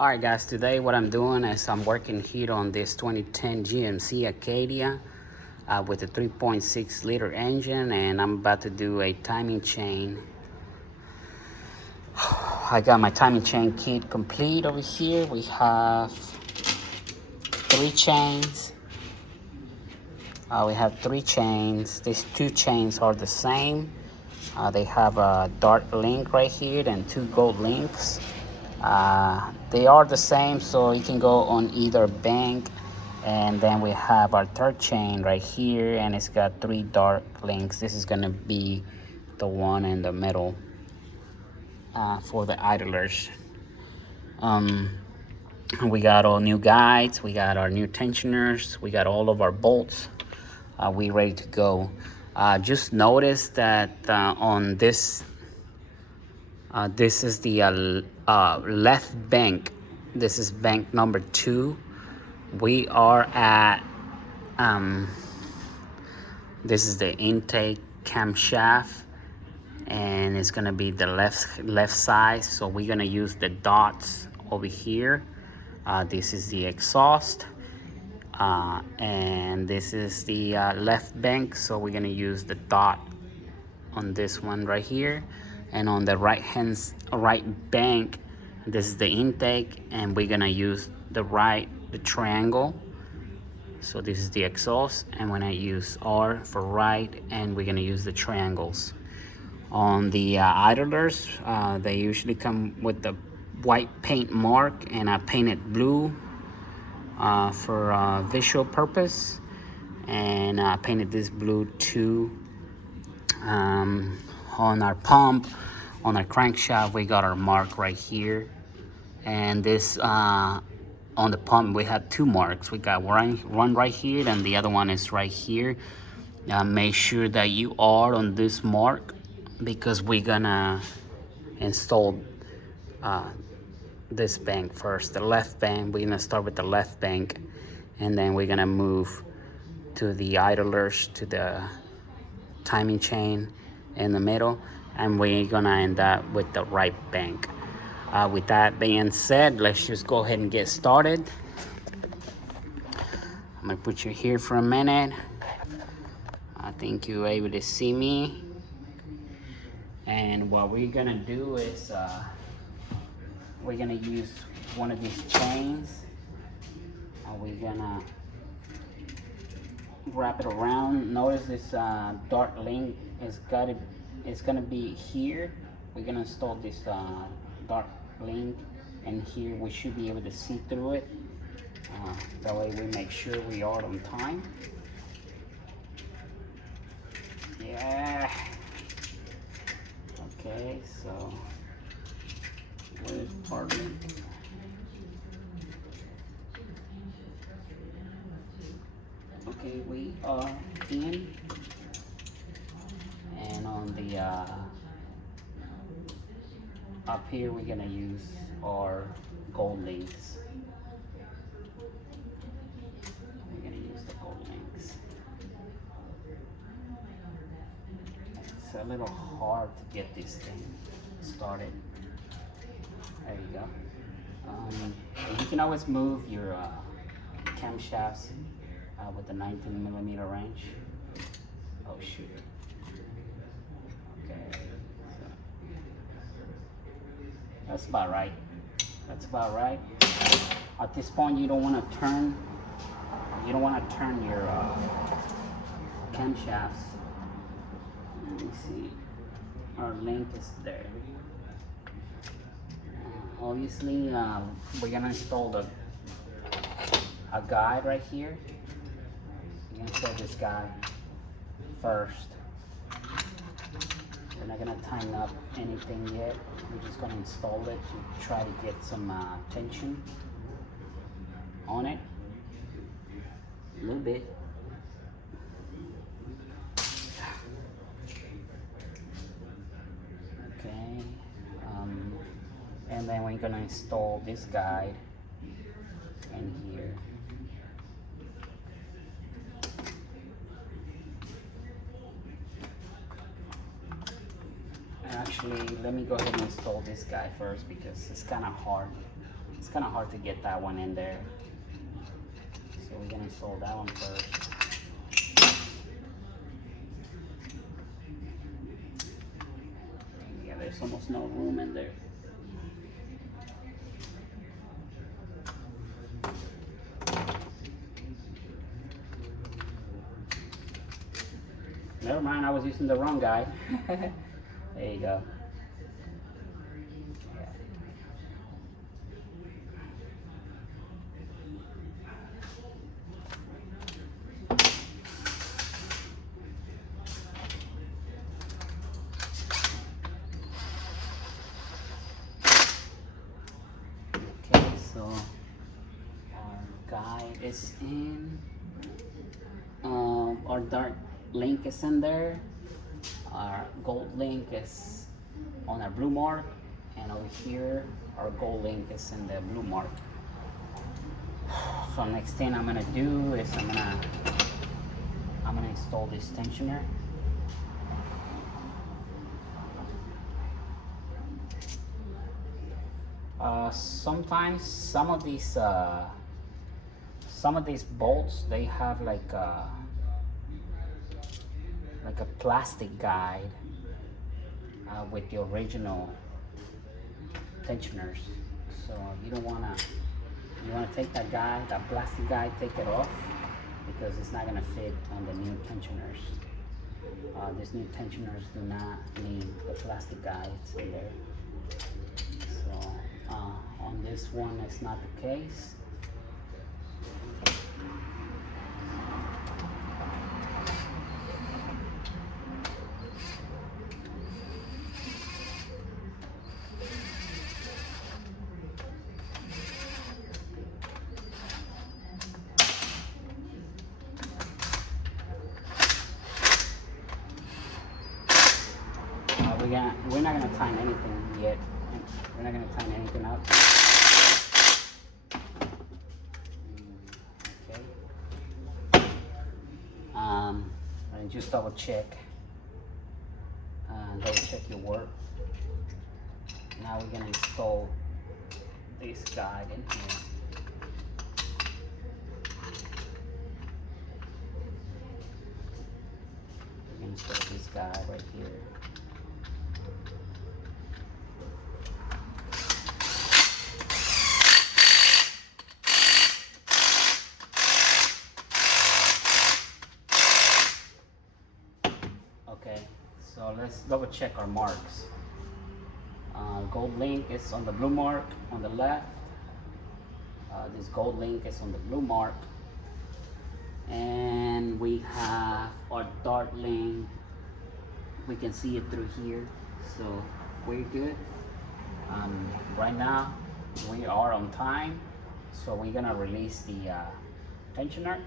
Alright guys, today what I'm doing is I'm working here on this 2010 GMC Acadia with a 3.6 liter engine, and I'm about to do a timing chain. I got my timing chain kit complete over here. We have 3 chains. These 2 chains are the same. They have a dark link right here and 2 gold links. They are the same, so you can go on either bank. And then we have our 3rd chain right here, and it's got 3 dark links. This is gonna be the one in the middle for the idlers. We got all new guides, we got our new tensioners, we got all of our bolts. We ready to go. Just notice that on this is the left bank. This is bank number 2. We are at this is the intake camshaft, and it's gonna be the left side. So we're gonna use the dots over here. This is the exhaust, and this is the left bank. So we're gonna use the dot on this one right here, and on the right bank, this is the intake, and we're gonna use the triangle. So this is the exhaust, and when I use R for right, and we're gonna use the triangles. On the idlers, they usually come with the white paint mark, and I painted blue for visual purpose, and I painted this blue too. On our pump, on our crankshaft, we got our mark right here, and this on the pump we had 2 marks. We got one right here, and the other one is right here. Make sure that you are on this mark, because we're gonna install this bank first, the left bank. We're gonna start with the left bank, and then we're gonna move to the idlers, to the timing chain in the middle, and we're gonna end up with the right bank. With that being said, let's just go ahead and get started. I'm gonna put you here for a minute. I think you're able to see me. And what we're gonna do is we're gonna use one of these chains, and we're gonna wrap it around. Notice this dark link it's gonna be here. We're gonna install this dark link, and here we should be able to see through it. That way we make sure we are on time. Yeah. Okay, so where's part link? Okay, we are in, and on the up here we're gonna use our gold links. We're gonna use the gold links. It's a little hard to get this thing started. There you go. You can always move your camshafts with the 19mm range. Oh shoot. Okay. So that's about right. That's about right. At this point, you don't want to turn. You don't want to turn your camshafts. Let me see. Our link is there. Obviously, we're gonna install a guide right here. We're gonna install this guide first. We're not gonna tighten up anything yet. We're just gonna install it to try to get some tension on it. A little bit. Okay. And then we're gonna install this guide in here. Actually, let me go ahead and install this guy first, because it's kind of hard. It's kind of hard to get that one in there. So we're gonna install that one first. Yeah, there's almost no room in there. Never mind, I was using the wrong guy. There you go. Okay, so our guide is in. Our dark link is in there. Our gold link is on our blue mark, and over here our gold link is in the blue mark. So next thing I'm gonna do is I'm gonna install this tensioner. Sometimes some of these bolts, they have like a plastic guide with the original tensioners. So you wanna take that guide, that plastic guide, take it off, because it's not gonna fit on the new tensioners. These new tensioners do not need the plastic guides in there. So on this one, it's not the case. We're not gonna tighten anything yet. We're not gonna tighten anything up. Okay. And just double check your work. Now we're gonna install this guide in here. We're gonna install this guide right here. Okay, so let's double check our marks. Gold link is on the blue mark on the left. This gold link is on the blue mark. And we have our dark link. We can see it through here, so we're good. Right now, we are on time, so we're gonna release the tensioner.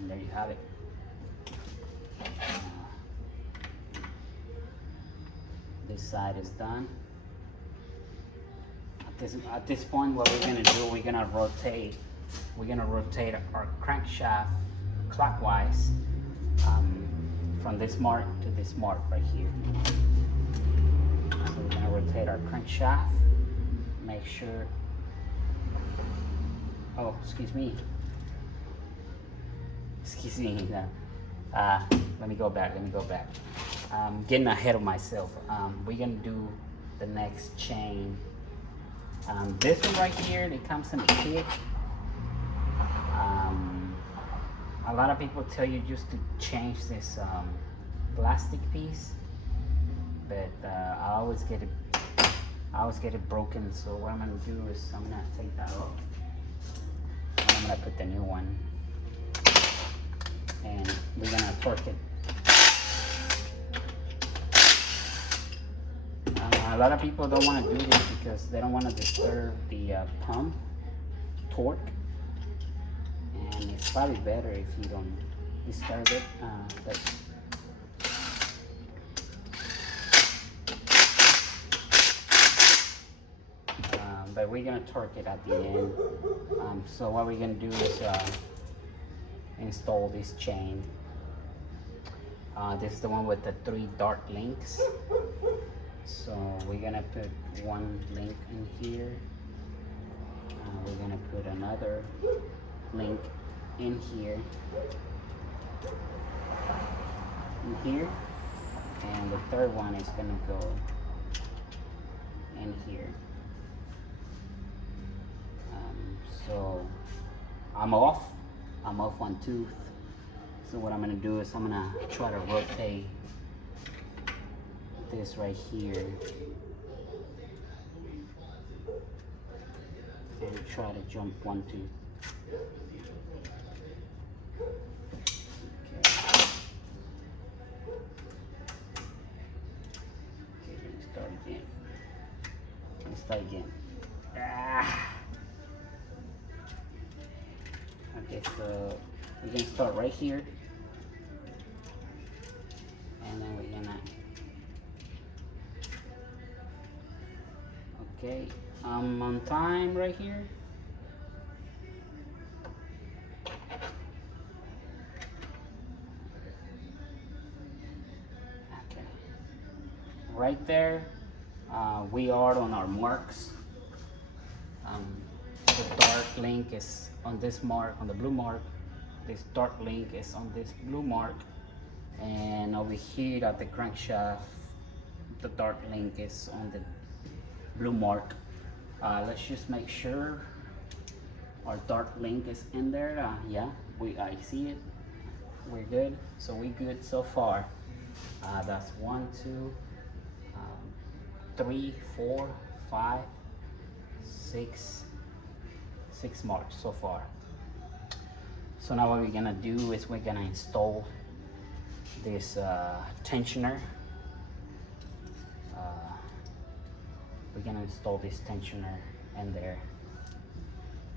And there you have it. This side is done. At this point, what we're gonna do, we're gonna rotate our crankshaft clockwise from this mark to this mark right here. So we're gonna rotate our crankshaft. Make sure. Oh, excuse me. Excuse me. Let me go back. Getting ahead of myself. We're gonna do the next chain. This one right here, it comes in a kit. A lot of people tell you just to change this plastic piece, but I always get it broken. So what I'm gonna do is I'm gonna take that off, and I'm gonna put the new one, and we're gonna torque it. A lot of people don't want to do this because they don't want to disturb the pump torque, and it's probably better if you don't disturb it. But we're gonna torque it at the end. So what we're gonna do is install this chain. This is the one with the 3 dart links. So we're gonna put one link in here. We're gonna put another link in here, and the third one is gonna go in here. So I'm off one tooth. So what I'm gonna do is I'm gonna try to rotate this right here and try to jump one tooth. Okay, let's start again. Okay, so we're gonna start right here, and then we're gonna. Okay, I'm on time right here. Okay, right there, we are on our marks. The dark link is on this mark, on the blue mark. This dark link is on this blue mark, and over here at the crankshaft, the dark link is on the blue mark. Let's just make sure our dark link is in there. Yeah, I see it. We're good. So we good so far. That's 1, 2, 3, 4, 5, 6 marks so far. So now what we're gonna do is we're gonna install this tensioner. We're gonna install this tensioner in there.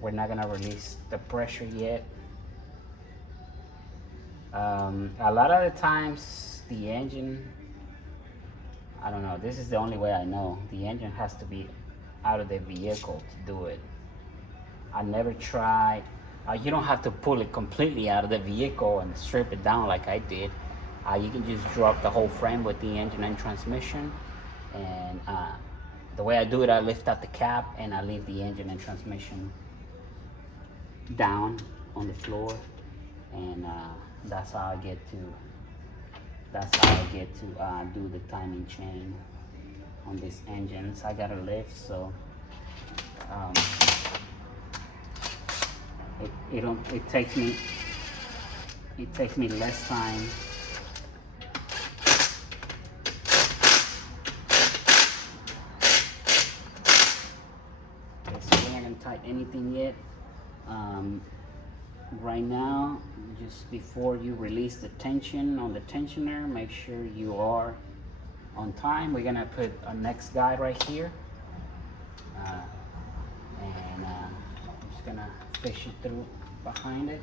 We're not gonna release the pressure yet. A lot of the times the engine, I don't know, this is the only way I know, the engine has to be out of the vehicle to do it. I never tried. You don't have to pull it completely out of the vehicle and strip it down like I did. You can just drop the whole frame with the engine and transmission. And the way I do it, I lift out the cap and I leave the engine and transmission down on the floor. And that's how I get to do the timing chain on these engines. I got a lift, so it takes me less time. Okay, so we're not gonna tighten anything yet. Right now, just before you release the tension on the tensioner, make sure you are on time. We're gonna put our next guide right here, and I'm just gonna fish it through behind it,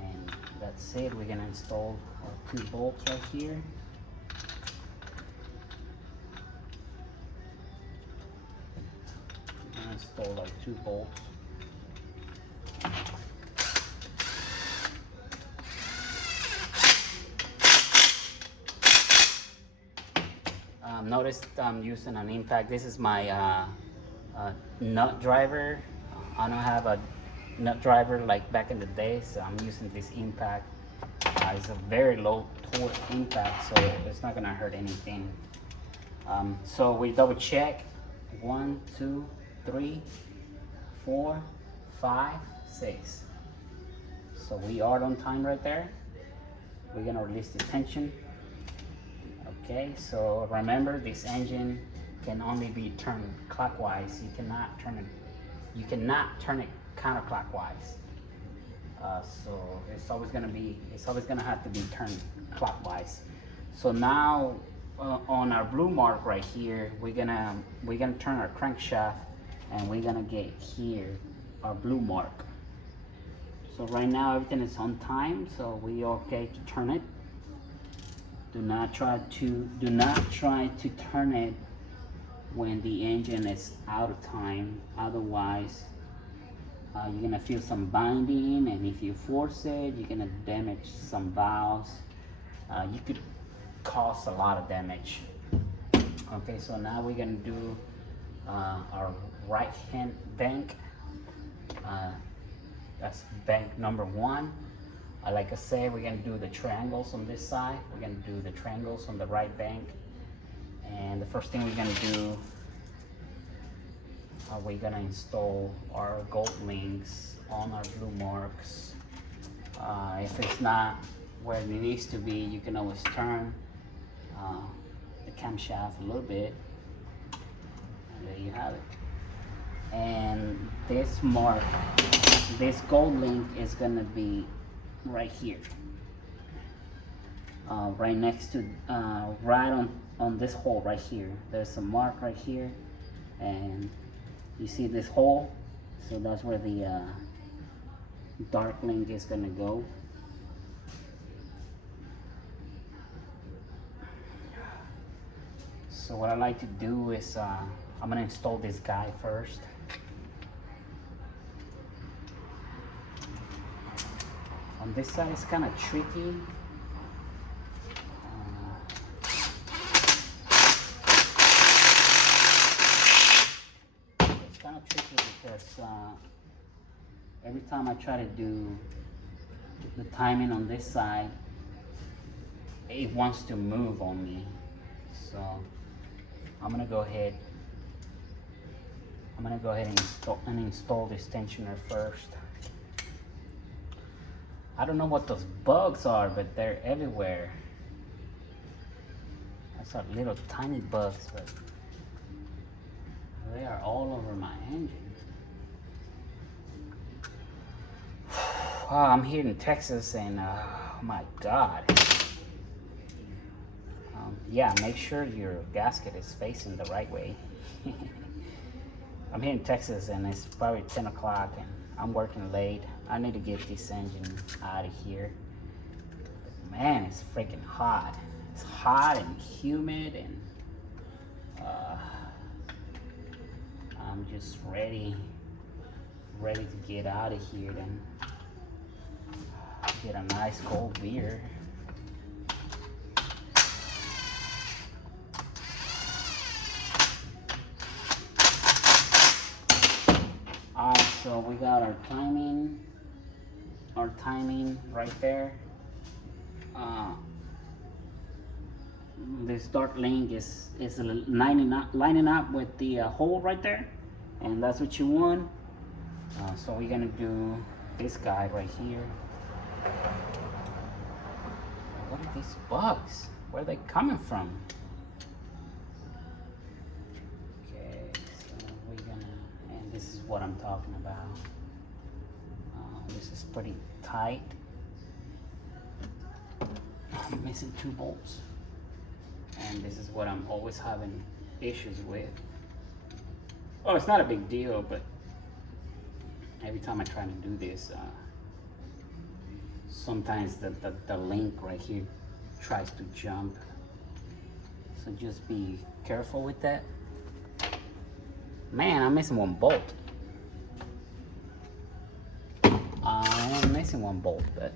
and that's it. We're gonna install our 2 bolts right here. We're gonna install our 2 bolts. Notice I'm using an impact. This is my nut driver. I don't have a nut driver like back in the day, so I'm using this impact. It's a very low torque impact, so it's not gonna hurt anything. So we double check. 1, 2, 3, 4, 5, 6. So we are on time right there. We're gonna release the tension. Okay, so remember, this engine can only be turned clockwise. You cannot turn it counterclockwise. So it's always gonna have to be turned clockwise. So now on our blue mark right here, we're gonna turn our crankshaft, and we're gonna get here our blue mark. So right now everything is on time, so we okay to turn it. Do not try to turn it when the engine is out of time. Otherwise, you're gonna feel some binding, and if you force it, you're gonna damage some valves. you could cause a lot of damage. Okay, so now we're gonna do our right hand bank. That's bank number 1. Like I said, we're gonna do the triangles on this side. We're gonna do the triangles on the right bank. And the first thing we're gonna do, we're gonna install our gold links on our blue marks. If it's not where it needs to be, you can always turn the camshaft a little bit, and there you have it. And this mark, this gold link is gonna be right here, right next to, right on this hole right here. There's a mark right here, and you see this hole, so that's where the dark link is gonna go. So what I like to do is I'm gonna install this guy first. On this side it's kind of tricky. It's kind of tricky because every time I try to do the timing on this side, it wants to move on me. So I'm gonna go ahead and install this tensioner first. I don't know what those bugs are, but they're everywhere. That's our little tiny bugs, but they are all over my engine. I'm here in Texas, and oh my God. Yeah, make sure your gasket is facing the right way. I'm here in Texas, and it's probably 10 o'clock, and I'm working late. I need to get this engine out of here. But man, it's freaking hot. It's hot and humid, and I'm just ready to get out of here and get a nice cold beer. Alright, so we got our timing right there. This dark link is lining up with the hole right there, and that's what you want. So we're gonna do this guy right here. What are these bugs? Where are they coming from? Okay, so we're gonna, and this is what I'm talking about. This is pretty tight. I'm missing 2 bolts. And this is what I'm always having issues with. Oh, it's not a big deal, but every time I try to do this, sometimes the link right here tries to jump. So just be careful with that. Man, I'm missing 1 bolt. I'm missing 1 bolt, but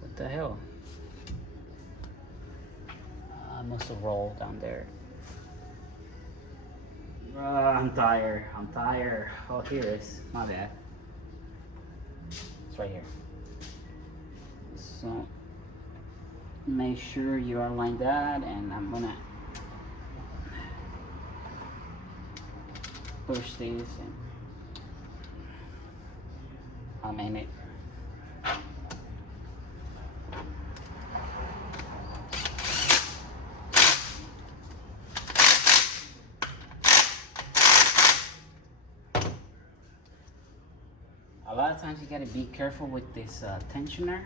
what the hell? I must have rolled down there. I'm tired. Oh, here it is. My bad. It's right here. So make sure you align that, and I'm gonna push this, and I'm in it. A lot of times you gotta be careful with this tensioner.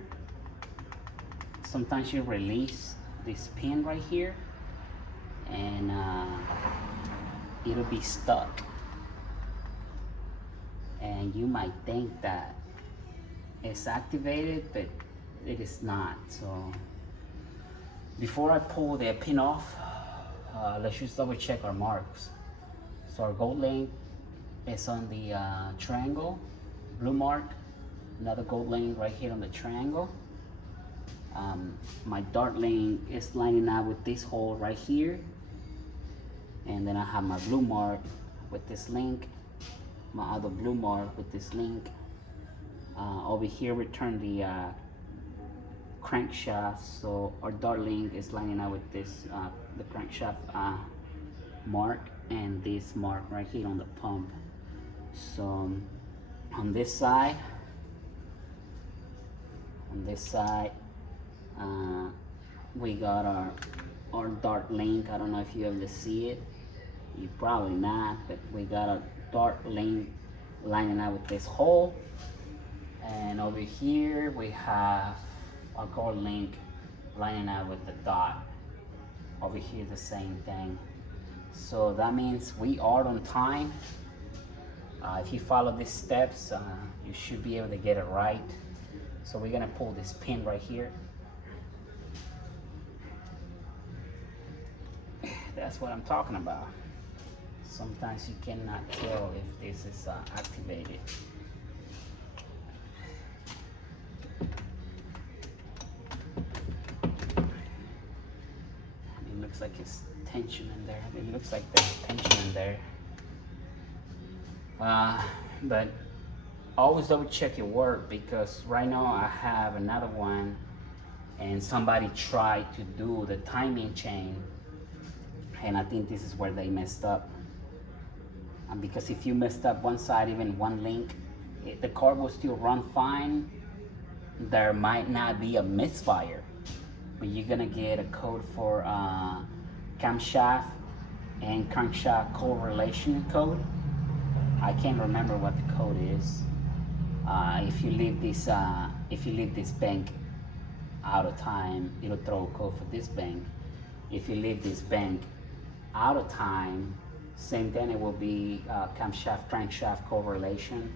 Sometimes you release this pin right here, and it'll be stuck. And you might think that it's activated, but it is not. So before I pull the pin off, let's just double check our marks. So our gold link is on the triangle, blue mark, another gold link right here on the triangle. My dart link is lining up with this hole right here, and then I have my blue mark with this link, my other blue mark with this link. Over here we turn the crankshaft, so our dart link is lining up with this the crankshaft mark and this mark right here on the pump. So on this side, we got our dart link. I don't know if you ever see it, you probably not, but we got a dart link lining up with this hole. And over here we have our gold link lining up with the dot. Over here the same thing. So that means we are on time. If you follow these steps, you should be able to get it right. So we're gonna pull this pin right here. That's what I'm talking about. Sometimes you cannot tell if this is activated. It looks like it's tension in there. It looks like there's tension in there. But always double check your work, because right now I have another one and somebody tried to do the timing chain, and I think this is where they messed up. Because if you messed up one side, even one link, the car will still run fine. There might not be a misfire, but you're gonna get a code for camshaft and crankshaft correlation code. I can't remember what the code is. If you leave this bank out of time, it'll throw a code for this bank. If you leave this bank out of time, same thing, it will be camshaft crankshaft correlation,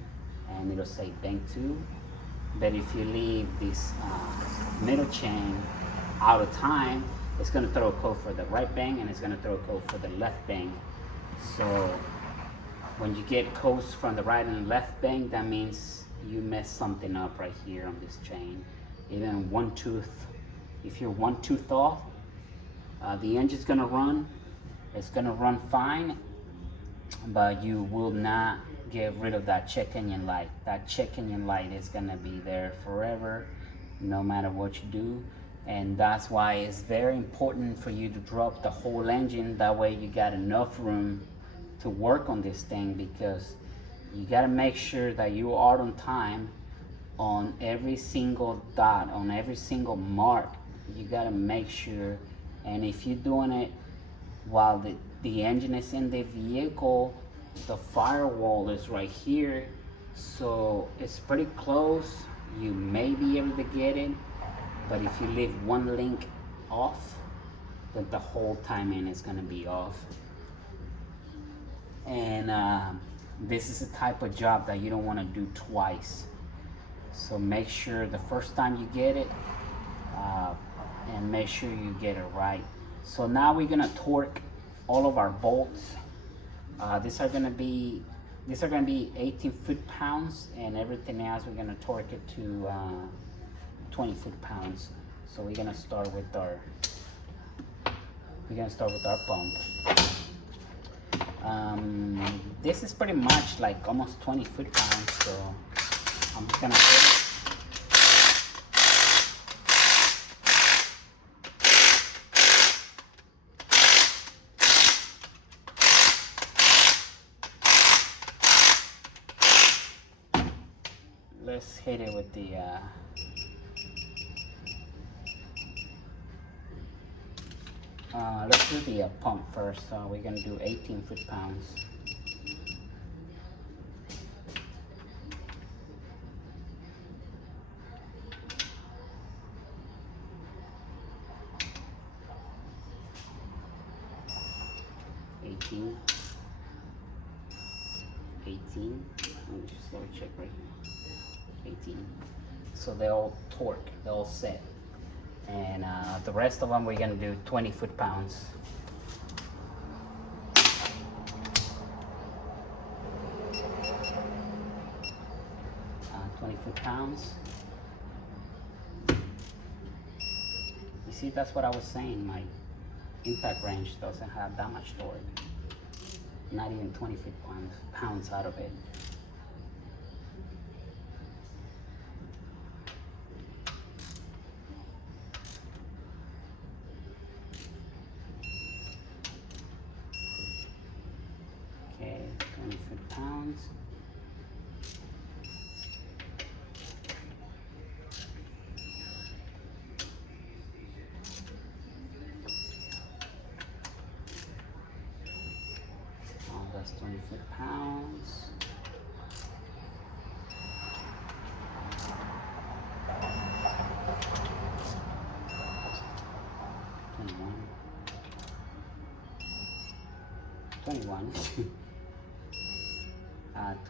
and it'll say bank 2. But if you leave this middle chain out of time, it's gonna throw a code for the right bank, and it's gonna throw a code for the left bank. So when you get codes from the right and left bank, that means you messed something up right here on this chain. Even one tooth, if you're one tooth off, the engine's gonna run. It's gonna run fine, but you will not get rid of that check engine light. That check engine light is gonna be there forever, no matter what you do. And that's why it's very important for you to drop the whole engine. That way you got enough room to work on this thing, because you got to make sure that you are on time on every single dot, on every single mark. You got to make sure. And if you're doing it while the engine is in the vehicle, the firewall is right here, so it's pretty close. You may be able to get it, but if you leave one link off, then the whole timing is going to be off. And this is a type of job that you don't want to do twice. So make sure the first time you get it, and make sure you get it right. So now we're gonna torque all of our bolts. These are gonna be 18 foot-pounds, and everything else we're gonna torque it to 20 foot-pounds. So we're gonna start with our pump. This is pretty much like almost 20 foot-pounds, so I'm just gonna put it. Let's hit it with the let's do the pump first. So we're gonna do 18 foot-pounds. Let me just double check right here. 18. So they're all torque, they're all set. And the rest of them we're gonna do 20 foot-pounds. 20 foot-pounds. see, that's what I was saying. My impact wrench doesn't have that much torque. Not even 20 pounds out of it. Okay, 20 foot-pounds. That's 20 foot-pounds. Twenty-one.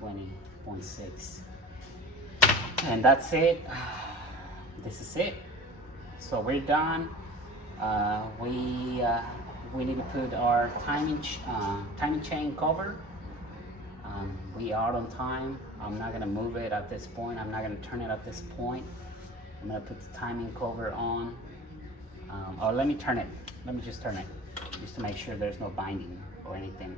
20.6. And that's it. This is it. So we're done. We need to put our timing chain cover. We are on time. I'm not gonna move it at this point. I'm not gonna turn it at this point. I'm gonna put the timing cover on. Or let me turn it. Let me just turn it, just to make sure there's no binding or anything.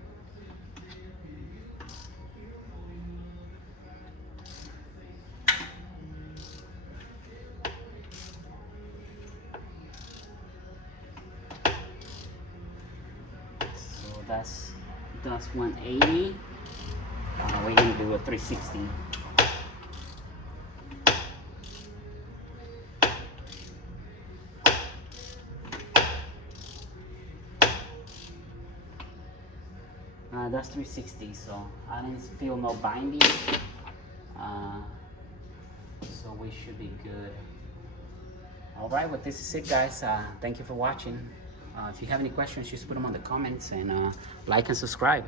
That's 180. We're gonna do a 360. That's 360, so I didn't feel no binding. So we should be good. All right, well, this is it, guys. Thank you for watching. If you have any questions, just put them on the comments, and like and subscribe.